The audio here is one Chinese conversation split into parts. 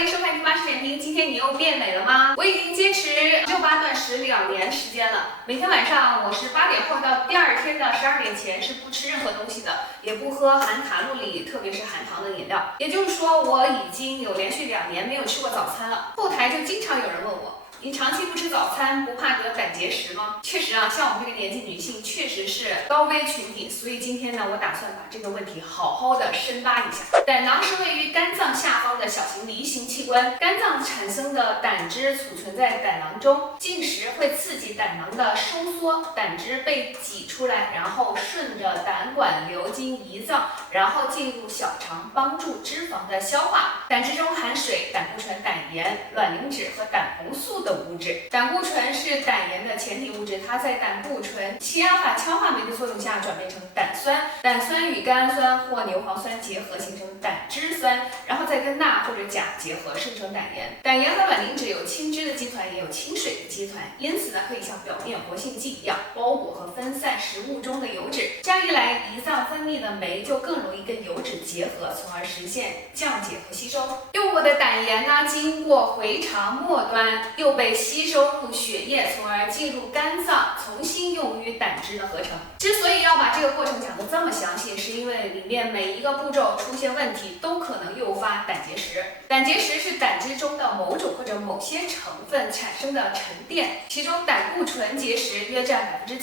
欢迎收看《丁妈食点评》。今天你又变美了吗？我已经坚持6-8断食2年时间了。每天晚上我是8点后到第二天的12点前是不吃任何东西的，也不喝含卡路里，特别是含糖的饮料。也就是说，我已经有连续2年没有吃过早餐了。后台就经常有人问我，你长期不吃早餐，不怕得胆结石吗？确实啊，像我们这个年纪女性，确实是高危群体，所以今天呢，我打算把这个问题好好的深扒一下。胆囊是位于肝脏下方的小型梨形器官，肝脏产生的胆汁储存在胆囊中，进食会刺激胆囊的收缩，胆汁被挤出来，然后顺着胆管流经胰脏，然后进入小肠，帮助脂肪的消化。胆汁中含水、胆固醇、胆盐、卵磷脂和胆红素等物质。胆固醇是胆盐的前体物质，它在胆固醇7阿法羟化酶的作用下转变成胆酸，胆酸与甘氨酸或牛磺酸结合形成胆汁酸，然后再跟钠或者钾结合生成胆盐。胆盐和卵磷脂有亲脂的基团，也有亲水的基团，因此呢，可以像表面活性剂一样包裹和分散食物中的油脂。这样一来，胰脏分泌的酶就更容易跟油脂结合，从而实现降解和吸收。用过的胆盐呢，经过回肠末端又被吸收入血液，从而进入肝脏，重新用于胆汁的合成。之所以要把这个过程讲得这么详细，是因为里面每一个步骤出现问题，都可能诱发胆结石。胆结石是胆汁中的某种或者某些成分产生的沉淀，其中胆固醇结石约占75%，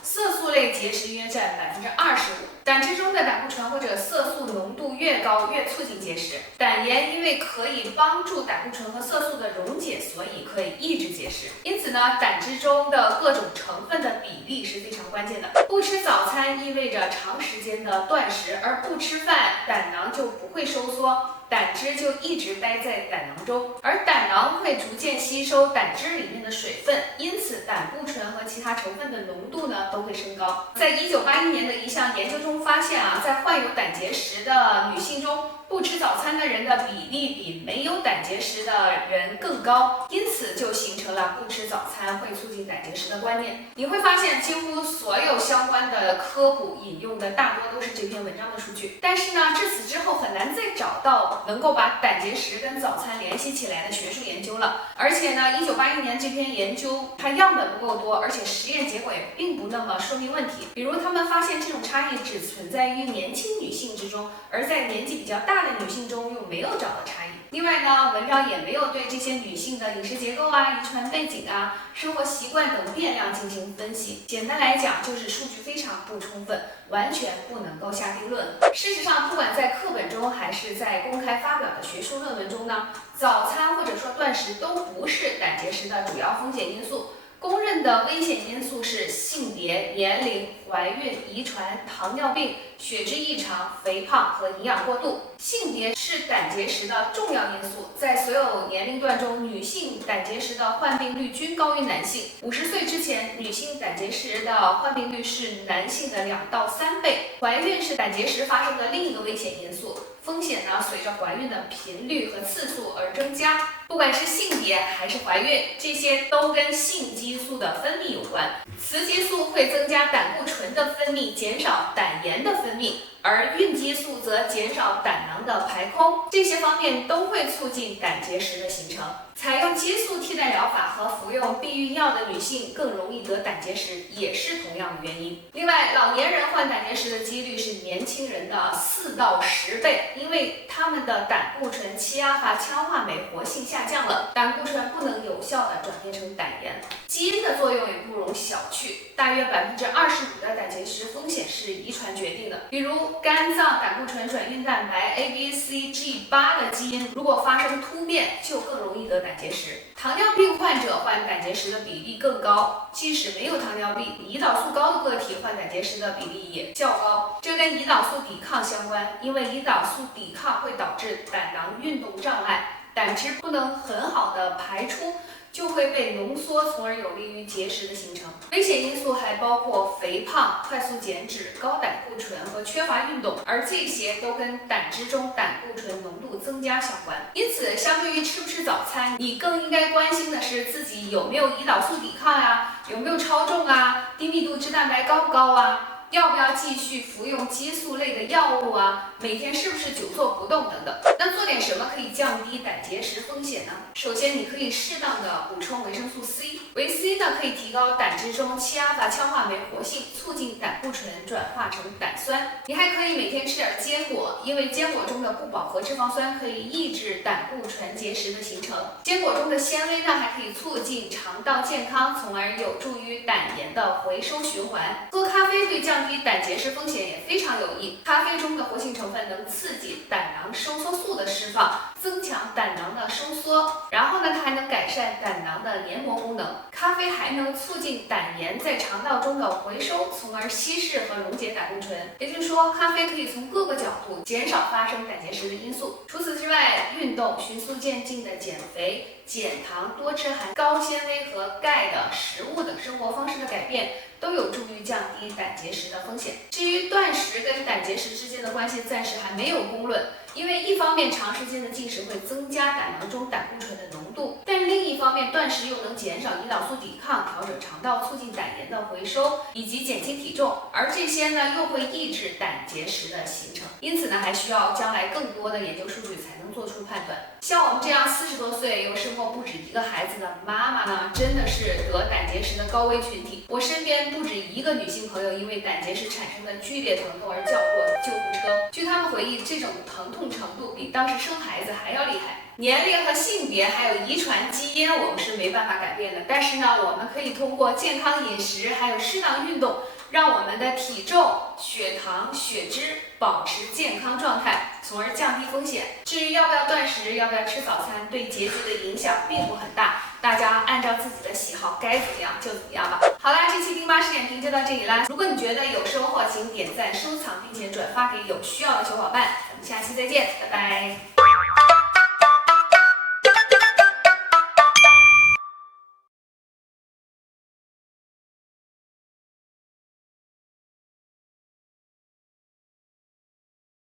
色素类结石约占25%。胆汁中的胆固醇或者色素浓度越高，越促进结石。胆盐因为可以帮助胆固醇和色素的溶解，所以可以抑制结石。因此呢，胆汁中的各种成分的比例是非常关键的。不吃早餐意味着长时间的断食，而不吃饭，胆囊就不会收缩，胆汁就一直待在胆囊中，而胆囊会逐渐吸收胆汁里面的水分，因此胆固醇和其他成分的浓度呢都会升高。在1981年的一项研究中发现啊，在患有胆结石的女性中，不吃早餐的人的比例比没有胆结石的人更高，因此就形成了不吃早餐会促进胆结石的观念。你会发现，几乎所有相关的科普引用的大多都是这篇文章的数据，但是呢，至此之后很难再找到能够把胆结石跟早餐联系起来的学术研究了。而且呢，1981年这篇研究它样本不够多，而且实验结果也并不那么说明问题。比如他们发现这种差异只存在于年轻女性之中，而在年纪比较大的女性中又没有找到差异。另外呢，文章也没有对这些女性的饮食结构啊、遗传背景啊、生活习惯等变量进行分析。简单来讲，就是数据非常不充分，完全不能够下定论。事实上，不管在课本中还是在公开发表的学术论文中呢，早餐或者说断食都不是胆结石的主要风险因素。公认的危险因素是性别、年龄、怀孕、遗传、糖尿病、血脂异常、肥胖和营养过度。性别是胆结石的重要因素，在所有年龄段中，女性胆结石的患病率均高于男性。50岁之前，女性胆结石的患病率是男性的2到3倍。怀孕是胆结石发生的另一个危险因素，风险呢随着怀孕的频率和次数而增加。不管是性别还是怀孕，这些都跟性激素的分泌有关。雌激素会增加胆固醇的分泌，减少胆盐的分泌，而孕激素则减少胆囊的排空，这些方面都会促进胆结石的形成。采用激素替代疗法和服用避孕药的女性更容易得胆结石，也是同样的原因。另外，老年人患胆结石的几率是年轻人的4到10倍，因为他们的胆固醇7阿法羟化酶活性下降了，胆固醇不能有效的转变成胆盐。基因的作用也不容小觑，大约25%的胆结石风险是遗传决定的。比如肝脏胆固醇转运蛋白 ABCG8 的基因如果发生突变，就更容易得胆结石。糖尿病患者患胆结石的比例更高，即使没有糖尿病，胰岛素高的个体患胆结石的比例也较高。这跟胰岛素抵抗相关，因为胰岛素抵抗会导致胆囊运动障碍，胆汁不能很好的排出，就会被浓缩，从而有利于结石的形成。危险因素还包括肥胖、快速减脂、高胆固醇和缺乏运动，而这些都跟胆汁中胆固醇浓度增加相关。因此，相对于吃不吃早餐，你更应该关心的是自己有没有胰岛素抵抗啊，有没有超重啊，低密度脂蛋白高不高啊。要不要继续服用激素类的药物啊？每天是不是久坐不动等等？那做点什么可以降低胆结石风险呢？首先，你可以适当的补充维生素 C， 维 C 呢可以提高胆汁中7α羟化酶活性，促进胆固醇转化成胆酸。你还可以每天吃点坚果，因为坚果中的不饱和脂肪酸可以抑制胆固醇结石的形成。坚果中的纤维呢还可以促进肠道健康，从而有助于胆盐的回收循环。喝咖啡对降低胆结石风险也非常有益。咖啡中的活性成分能刺激胆囊收缩素的释放，增强胆囊的收缩。然后呢，它还能改善胆囊的黏膜功能。咖啡还能促进胆盐在肠道中的回收，从而稀释和溶解胆固醇。也就是说，咖啡可以从各个角度减少发生胆结石的因素。除此之外，运动、循序渐进的减肥、减糖、多吃含高纤维和钙的食物等生活方式的改变，都有助于降低胆结石的风险。至于断食跟胆结石之间的关系，暂时还没有公论。因为一方面长时间的进食会增加胆囊中胆固醇的浓度，但另一方面断食又能减少胰岛素抵抗，调整肠道，促进胆盐的回收，以及减轻体重，而这些呢又会抑制胆结石的形成。因此呢，还需要将来更多的研究数据才能做出判断。像我们这样40多岁又生过不止一个孩子的妈妈呢，真的是得胆结石的高危群体。我身边不止一个女性朋友因为胆结石产生的剧烈疼痛而叫过救护车。据他们回忆，这种疼痛程度比当时生孩子还要厉害。年龄和性别还有遗传基因我们是没办法改变的，但是呢，我们可以通过健康饮食还有适当运动，让我们的体重、血糖、血脂保持健康状态，从而降低风险。至于要不要断食，要不要吃早餐，对结局的影响并不很大，大家按照自己的喜好该怎么样就怎么样吧。好啦，这期丁妈10点评就到这里啦。如果你觉得有收获，请点赞、收藏并且转发给有需要的小伙伴。我们下期再见，拜拜。